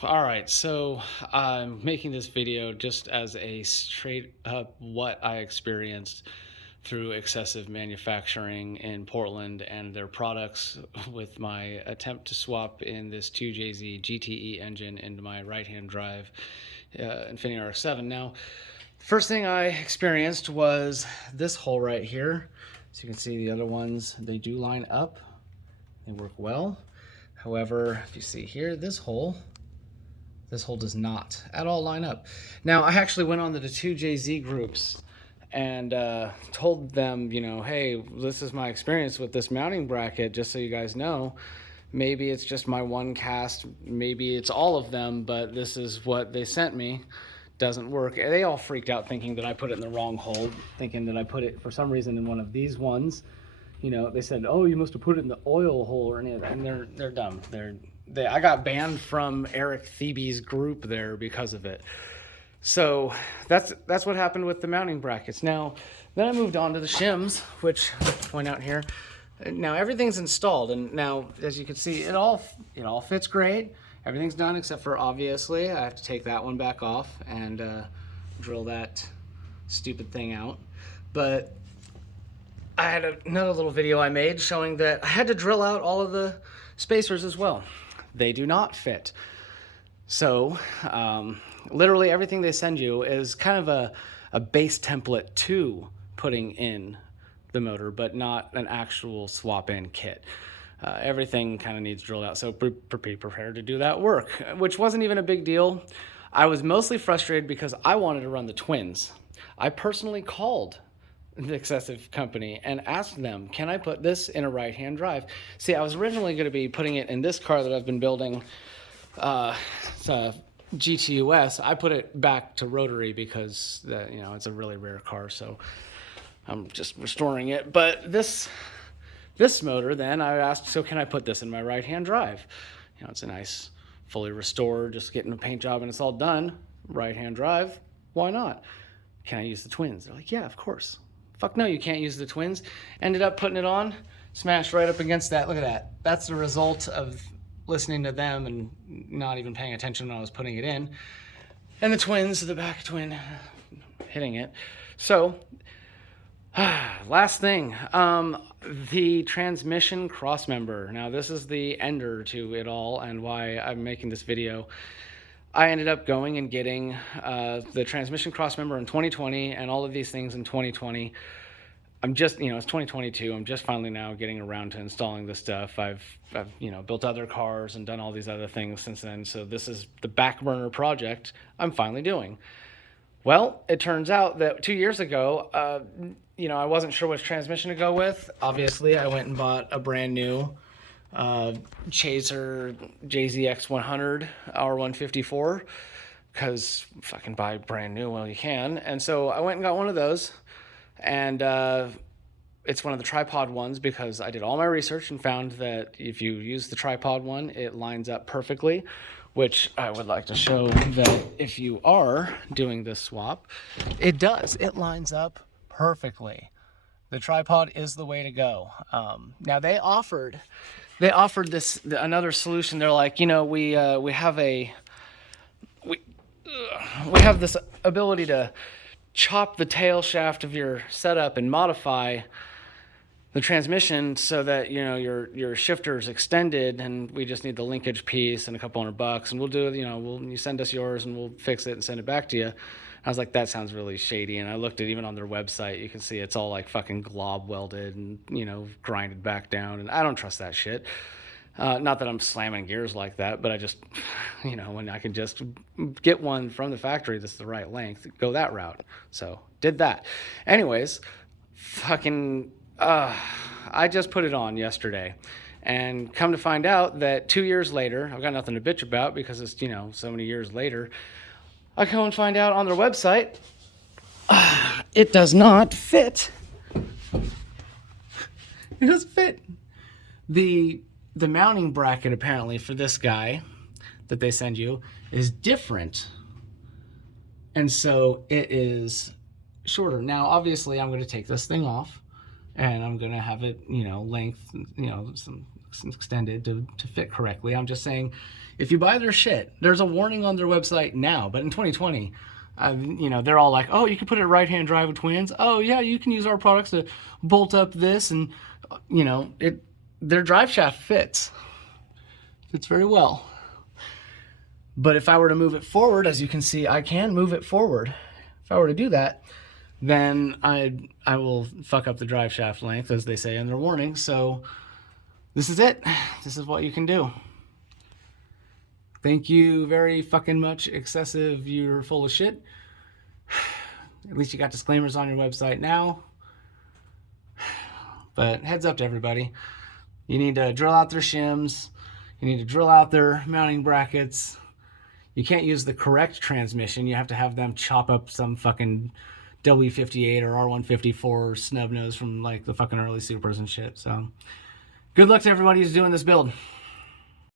All right, so I'm making this video just as a straight up what I experienced through excessive manufacturing in Portland and their products with my attempt to swap in this 2JZ GTE engine into my right-hand drive Infiniti Rx7. Now, first thing I experienced was this hole right here. So you can see the other ones, they do line up, they work well. However, if you see here, this hole does not at all line up. Now, I actually went on to the 2JZ groups and told them, you know, hey, this is my experience with this mounting bracket, just so you guys know. Maybe it's just my one cast, maybe it's all of them, but this is what they sent me. Doesn't work. They all freaked out thinking that I put it in the wrong hole, thinking that I put it for some reason in one of these ones. You know, they said, oh, you must have put it in the oil hole or any of that, and they're dumb. I got banned from Eric Thebe's group there because of it. So that's what happened with the mounting brackets. Now, then I moved on to the shims, which I'll point out here. Now everything's installed, and now as you can see, it all fits great. Everything's done except for, obviously, I have to take that one back off and drill that stupid thing out. But I had another little video I made showing that I had to drill out all of the spacers as well. They do not fit. So literally everything they send you is kind of a base template to putting in the motor, but not an actual swap-in kit. Everything kind of needs drilled out, so be prepared to do that work, which wasn't even a big deal. I was mostly frustrated because I wanted to run the twins. I personally called the excessive company and asked them, can I put this in a right-hand drive? See, I was originally going to be putting it in this car that I've been building. It's a GTUS. I put it back to rotary because it's a really rare car, so I'm just restoring it. But this motor, then I asked, so can I put this in my right-hand drive? It's a nice, fully restored, just getting a paint job and it's all done. Right-hand drive, why not? Can I use the twins? They're like, yeah, of course. Fuck no, you can't use the twins. Ended up putting it on, smashed right up against that. Look at that. That's the result of listening to them and not even paying attention when I was putting it in. And the twins, the back twin, hitting it. So, last thing, the transmission crossmember. Now, this is the ender to it all and why I'm making this video. I ended up going and getting the transmission crossmember in 2020 and all of these things in 2020. I'm just, it's 2022. I'm just finally now getting around to installing this stuff. I've built other cars and done all these other things since then. So this is the back burner project I'm finally doing. Well, it turns out that 2 years ago, I wasn't sure which transmission to go with. Obviously, I went and bought a brand new Chaser JZX 100 R154 because if I can buy brand new, well, you can. And so I went and got one of those, and it's one of the tripod ones because I did all my research and found that if you use the tripod one, it lines up perfectly, which I would like to show that if you are doing this swap, it does. It lines up perfectly. The tripod is the way to go. Now they offered this another solution. They're like, we have this ability to chop the tail shaft of your setup and modify the transmission so that your shifter is extended, and we just need the linkage piece and a couple $100, and we'll do you send us yours and we'll fix it and send it back to you. I was like, that sounds really shady. And I looked at even on their website, you can see it's all like fucking glob welded and, grinded back down. And I don't trust that shit. Not that I'm slamming gears like that, but I just, when I can just get one from the factory that's the right length, go that route. So did that. Anyways, I just put it on yesterday. And come to find out that 2 years later, I've got nothing to bitch about because it's, so many years later, I come and find out on their website, it does not fit. It doesn't fit. The mounting bracket, apparently, for this guy that they send you is different. And so it is shorter. Now, obviously, I'm going to take this thing off, and I'm going to have it, length, some extended to fit correctly. I'm just saying, if you buy their shit, there's a warning on their website now, but in 2020, you know, they're all like, oh, you can put it right-hand drive with twins. Oh yeah, you can use our products to bolt up this, and you know, their drive shaft fits very well. But if I were to move it forward, as you can see, I can move it forward. If I were to do that, then I will fuck up the drive shaft length, as they say in their warning. So this is it. This is what you can do. Thank you very fucking much, Excessive. You're full of shit. At least you got disclaimers on your website now. But heads up to everybody. You need to drill out their shims. You need to drill out their mounting brackets. You can't use the correct transmission. You have to have them chop up some fucking W58 or R154 snub nose from like the fucking early supers and shit. So good luck to everybody who's doing this build.